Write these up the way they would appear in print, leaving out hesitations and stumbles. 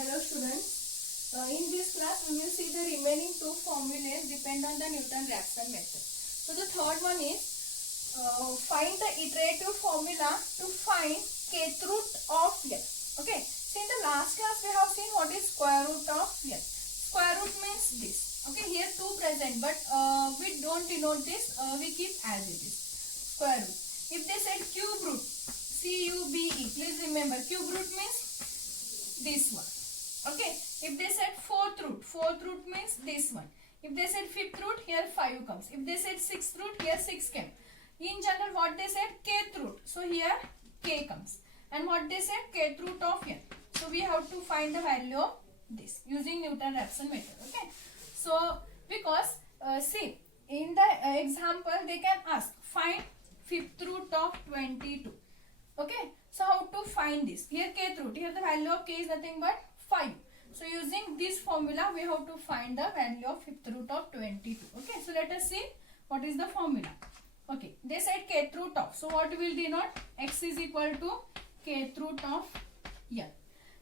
Hello students. In this class we will see the remaining two formulas depend on the Newton-Raphson method. So the third one is find the iterative formula to find kth root of n. Okay. So in the last class we have seen what is square root of n. Square root means this. Okay. Here 2 present, but we don't denote this. We keep as it is. Square root. If they said cube root, C-U-B-E, please remember cube root means this one. Okay. If they said fourth root means this one. If they said fifth root, here 5 comes. If they said sixth root, here 6 came. In general, what they said kth root. So here k comes. And what they said kth root of n. So we have to find the value of this using Newton-Raphson method. Okay. So because see in the example they can ask find fifth root of 22. Okay. So how to find this? Here kth root. Here the value of k is nothing but 5. So using this formula we have to find the value of fifth root of 22. Okay. So let us see what is the formula. Okay. They said kth root of. So what will denote? X is equal to kth root of n.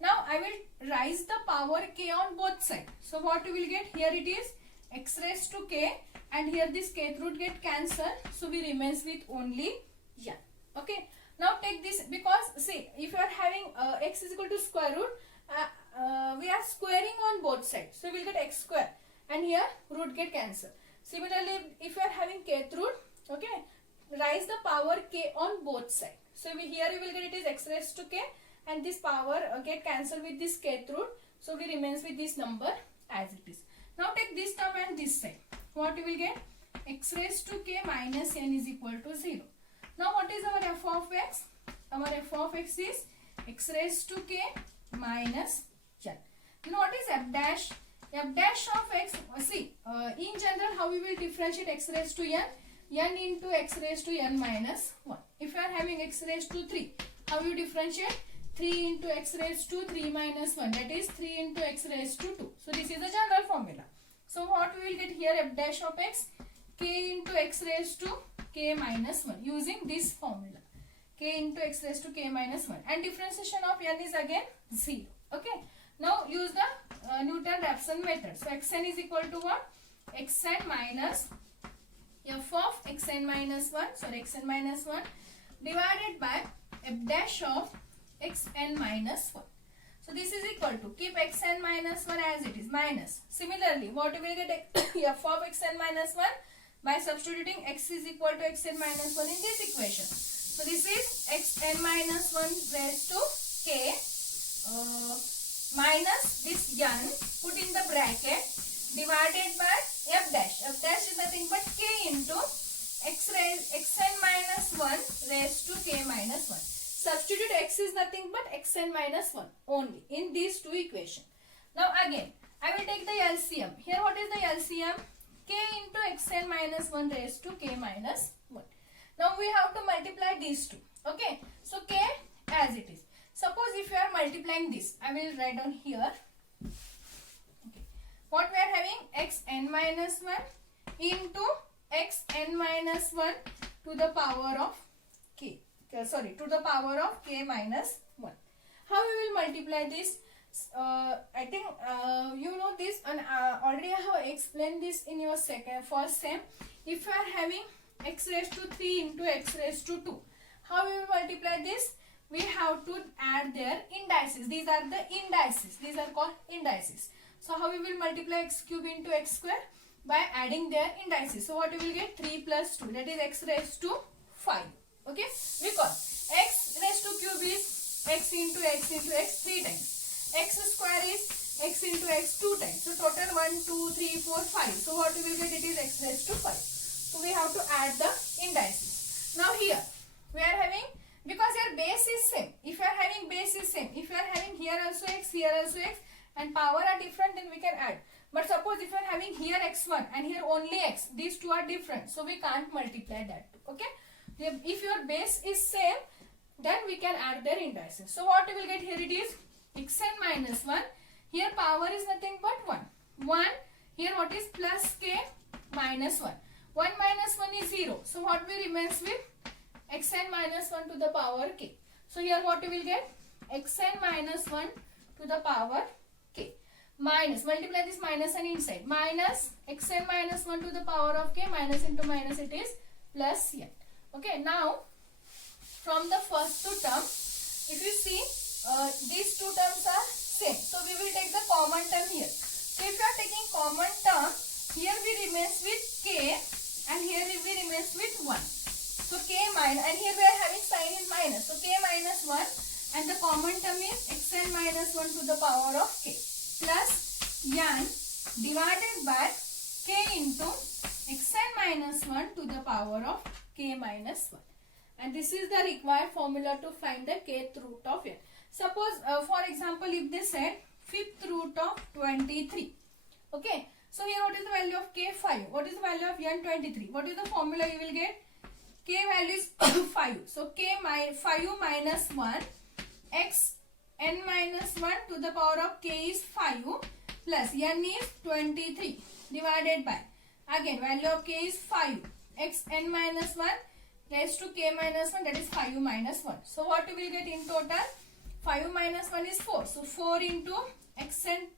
Now I will raise the power k on both sides. So what we will get? Here it is x raised to k and here this kth root get cancelled. So we remains with only n. Okay. Now take this because see if you are having x is equal to square root, we are squaring on both sides. So we will get x square and here root get cancelled. Similarly if you are having kth root, okay, raise the power k on both sides. So here you will get it is x raised to k and this power get cancelled with this kth root. So we remains with this number as it is. Now take this term and this side. What you will get? X raised to k minus n is equal to 0. Now what is our f of x? Our f of x is x raised to k minus n. You know what is f dash? F dash of x, see in general how we will differentiate x raised to n? N into x raised to n minus 1. If you are having x raised to 3, how you differentiate? 3 into x raised to 3 minus 1, that is 3 into x raised to 2. So this is the general formula. So what we will get here? F dash of x, k into x raised to k minus 1 using this formula. K into x raised to k minus 1 and differentiation of n is again 0. Okay. Now use the Newton-Raphson method. So xn is equal to what? Xn minus f of xn minus 1, sorry xn minus 1 divided by f dash of xn minus 1. So this is equal to, keep xn minus 1 as it is, minus. Similarly, what we will get? F of xn minus 1 by substituting x is equal to xn minus 1 in this equation. So this is xn minus 1 raised to k minus this n put in the bracket divided by f dash. F dash is nothing but k into xn minus 1 raised to k minus 1. Substitute x is nothing but xn minus 1 only in these two equations. Now again, I will take the LCM. Here what is the LCM? K into xn minus 1 raised to k minus 1. Now we have to multiply these two. Okay. So k as it is. Suppose if you are multiplying this, I will write down here. Okay. What we are having? Xn minus 1 into xn minus 1 to the power of k. Sorry, to the power of k minus 1. How we will multiply this? I think you know this and already I have explained this in your first sem. If you are having x raised to 3 into x raised to 2, how we will multiply this? We have to add their indices. These are the indices. These are called indices. So how we will multiply x cube into x square? By adding their indices. So what we will get? 3 plus 2, that is x raised to 5. Okay, because x raised to cube is x into x into x 3 times. X square is x into x 2 times. So total 1, 2, 3, 4, 5. So what we will get? It is x raised to 5. So we have to add the indices. Now here we are having, because your base is same. If you are having base is same. If you are having here also x, here also x and power are different, then we can add. But suppose if you are having here x1 and here only x, these two are different. So we can't multiply that. Okay. If your base is same, then we can add their indices. So what we will get here? It is xn minus 1. Here power is nothing but 1. 1. Here what is? Plus k minus 1. 1 minus 1 is 0. So what we remains with? Xn minus 1 to the power k. So here what we will get? Xn minus 1 to the power minus, multiply this minus and inside, minus xn minus 1 to the power of k, minus into minus it is plus n. Okay, now from the first two terms, if you see these two terms are same, so we will take the common term here. So if you are taking common term, here we remains with k and here we remains with 1. So k minus, and here we are having sign is minus, so k minus 1 and the common term is xn minus 1 to the power of k plus n divided by k into xn minus 1 to the power of k minus 1. And this is the required formula to find the kth root of n. Suppose for example if they said fifth root of 23. Okay, so here what is the value of k? 5. What is the value of n? 23. What is the formula you will get? K value is 5. So k 5 minus 1 x n minus 1 to the power of k is 5 plus n is 23 divided by, again value of k is 5 x n minus 1 raised to k minus 1, that is 5 minus 1. So what you will get in total? 5 minus 1 is 4. So 4 into xn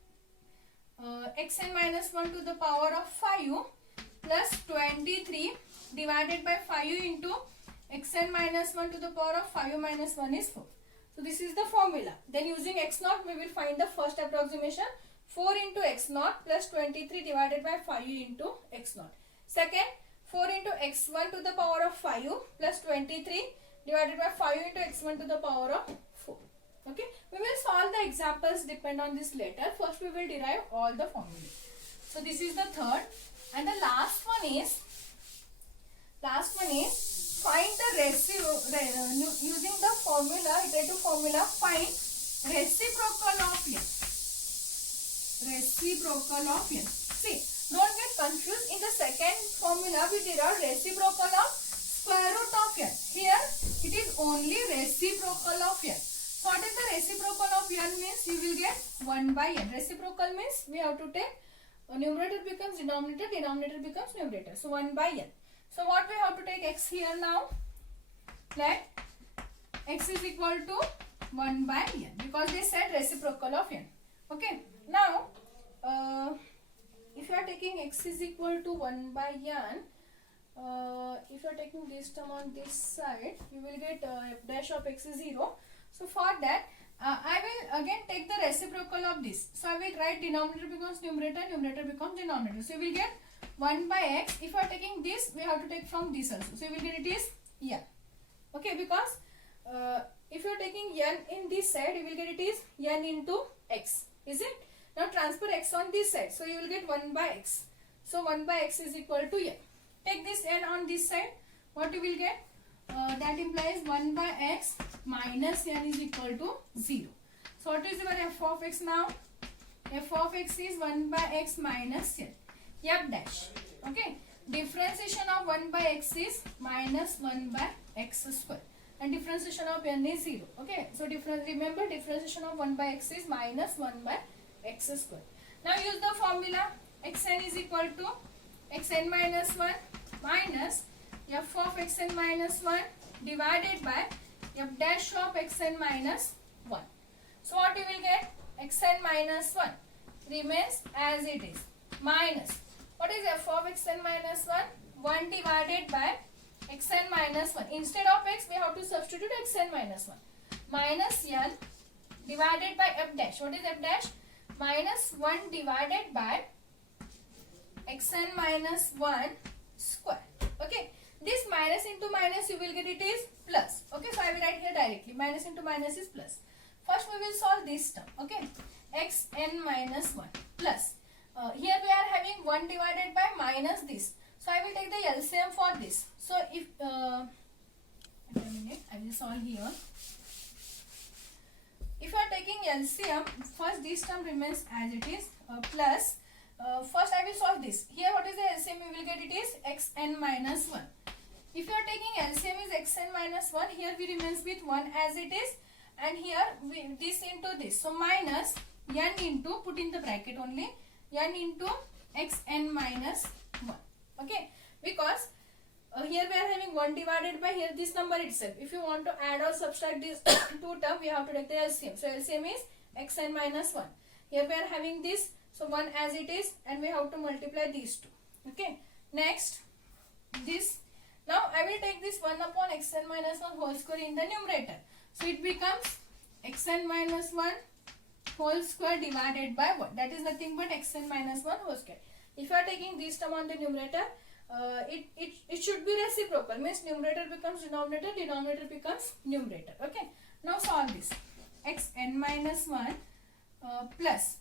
minus 1 to the power of 5 plus 23 divided by 5 into xn minus 1 to the power of 5 minus 1 is 4. So this is the formula. Then using x naught we will find the first approximation, 4 into x naught plus 23 divided by 5 into x naught. Second, 4 into x1 to the power of 5 plus 23 divided by 5 into x1 to the power of 4. Okay, we will solve the examples depend on this later. First we will derive all the formulae. So this is the third, and the last one is find the using the formula, iterative formula, find reciprocal of n. Reciprocal of n. See, don't get confused. In the second formula we derive reciprocal of square root of n. Here it is only reciprocal of n. So what is the reciprocal of n means? You will get 1 by n. Reciprocal means we have to take numerator becomes denominator, denominator becomes numerator. So 1 by n. So what we have to take x here now? Let x is equal to 1 by n because they said reciprocal of n. Okay. Now if you are taking x is equal to 1 by n, if you are taking this term on this side, you will get f dash of x is 0. So for that I will again take the reciprocal of this. So I will write denominator becomes numerator, numerator becomes denominator. So you will get 1 by x. If you are taking this, we have to take from this also. So you will get it is n. Okay, because if you are taking n in this side, you will get it is n into x. Is it? Now transfer x on this side. So you will get 1 by x. So 1 by x is equal to n. Take this n on this side. What you will get? That implies 1 by x minus n is equal to 0. So what is your f of x now? F of x is 1 by x minus n. F dash. Okay. Differentiation of 1 by x is minus 1 by x square. And differentiation of n is 0. Okay. So remember differentiation of 1 by x is minus 1 by x square. Now use the formula. Xn is equal to xn minus 1 minus f of xn minus 1 divided by f dash of xn minus 1. So what you will get? Xn minus 1 remains as it is minus. What is f of xn minus 1? 1 divided by xn minus 1. Instead of x, we have to substitute xn minus 1. Minus n divided by f dash. What is f dash? Minus 1 divided by xn minus 1 square. Okay. This minus into minus, you will get it is plus. Okay. So I will write here directly. Minus into minus is plus. First we will solve this term. Okay. Xn minus 1 plus. Here we are having 1 divided by minus this. So I will take the LCM for this. So if a minute, I will solve here. If you are taking LCM, first this term remains as it is plus. First I will solve this. Here what is the LCM? You will get it is xn minus 1. If you are taking LCM is xn minus 1, here we remains with 1 as it is, and here this into this. So minus n into, put in the bracket only, n into xn minus 1. Okay, because here we are having 1 divided by here this number itself. If you want to add or subtract these two terms, we have to take the LCM. So LCM is xn minus 1. Here we are having this, so 1 as it is, and we have to multiply these two. Okay, next this. Now I will take this 1 upon xn minus 1 whole square in the numerator. So it becomes xn minus 1 whole square divided by 1. That is nothing but xn minus 1 whole square. If you are taking this term on the numerator, it should be reciprocal. Means numerator becomes denominator, denominator becomes numerator. Okay. Now solve this. Xn minus 1 plus.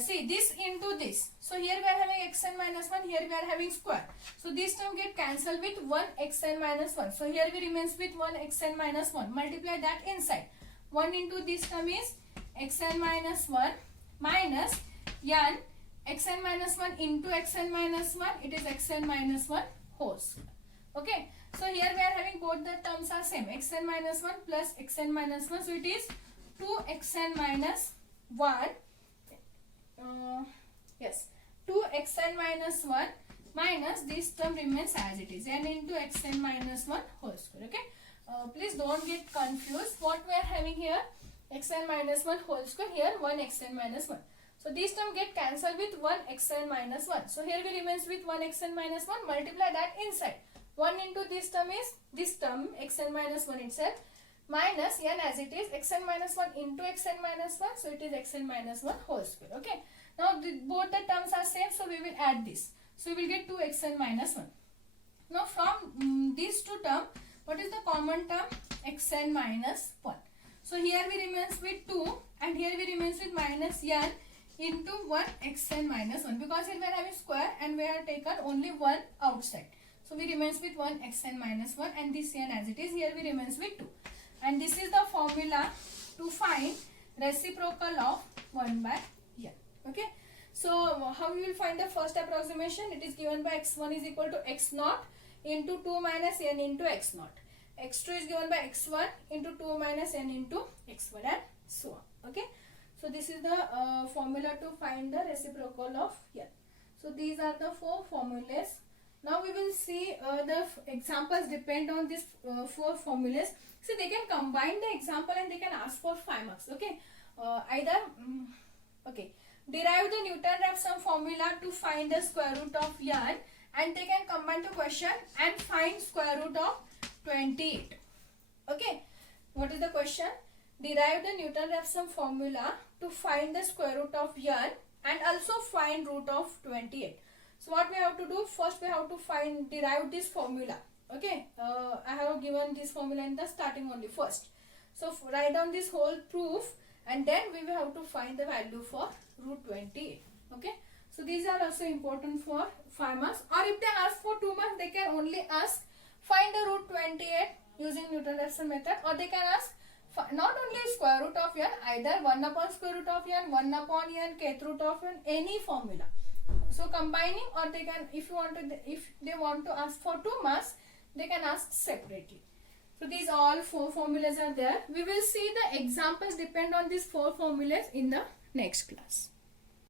See this into this. So here we are having xn minus 1, here we are having square. So this term get cancelled with 1 xn minus 1. So here we remains with 1 xn minus 1. Multiply that inside. 1 into this term is xn minus 1 minus n xn minus 1 into xn minus 1. It is xn minus 1 whole square. Okay. So here we are having both the terms are same. Xn minus 1 plus xn minus 1. So it is 2xn minus 1. Yes, 2xn minus 1 minus this term remains as it is, n into xn minus 1 whole square. Okay, please don't get confused. What we are having here, xn minus 1 whole square, here 1 xn minus 1. So this term get cancelled with 1 xn minus 1. So here we remains with 1 xn minus 1. Multiply that inside. 1 into this term is this term xn minus 1 itself, minus n as it is, xn minus 1 into xn minus 1. So it is xn minus 1 whole square. Okay. Now both the terms are same, so we will add this. So we will get 2xn minus 1. Now from these two terms, what is the common term? Xn minus 1. So here we remains with 2 and here we remains with minus n into 1 xn minus 1, because here we are having square and we have taken only 1 outside. So we remains with 1 xn minus 1 and this n as it is, here we remains with 2. And this is the formula to find reciprocal of 1 by n. Okay. So how you will find the first approximation? It is given by x1 is equal to x0 into 2 minus n into x0. x2 is given by x1 into 2 minus n into x1 and so on. Okay. So this is the formula to find the reciprocal of n. So these are the 4 formulas. Now we will see the examples depend on these 4 formulas. So they can combine the example and they can ask for 5 marks. Okay. Okay. Derive the Newton-Raphson formula to find the square root of n, and they can combine the question and find square root of 28. Okay. What is the question? Derive the Newton-Raphson formula to find the square root of n and also find root of 28. So what we have to do? First we have to derive this formula. Okay. I have given this formula in the starting only first. So write down this whole proof and then we will have to find the value for root 28. Okay. So these are also important for 5 marks, or if they ask for 2 marks, they can only ask find the root 28 using Newton-Raphson method, or they can ask not only square root of n, either 1 upon square root of n, 1 upon n, kth root of n, any formula. So combining, or they can, if they want to ask for 2 marks, they can ask separately. So these all 4 formulas are there. We will see the examples depend on these 4 formulas in the next class.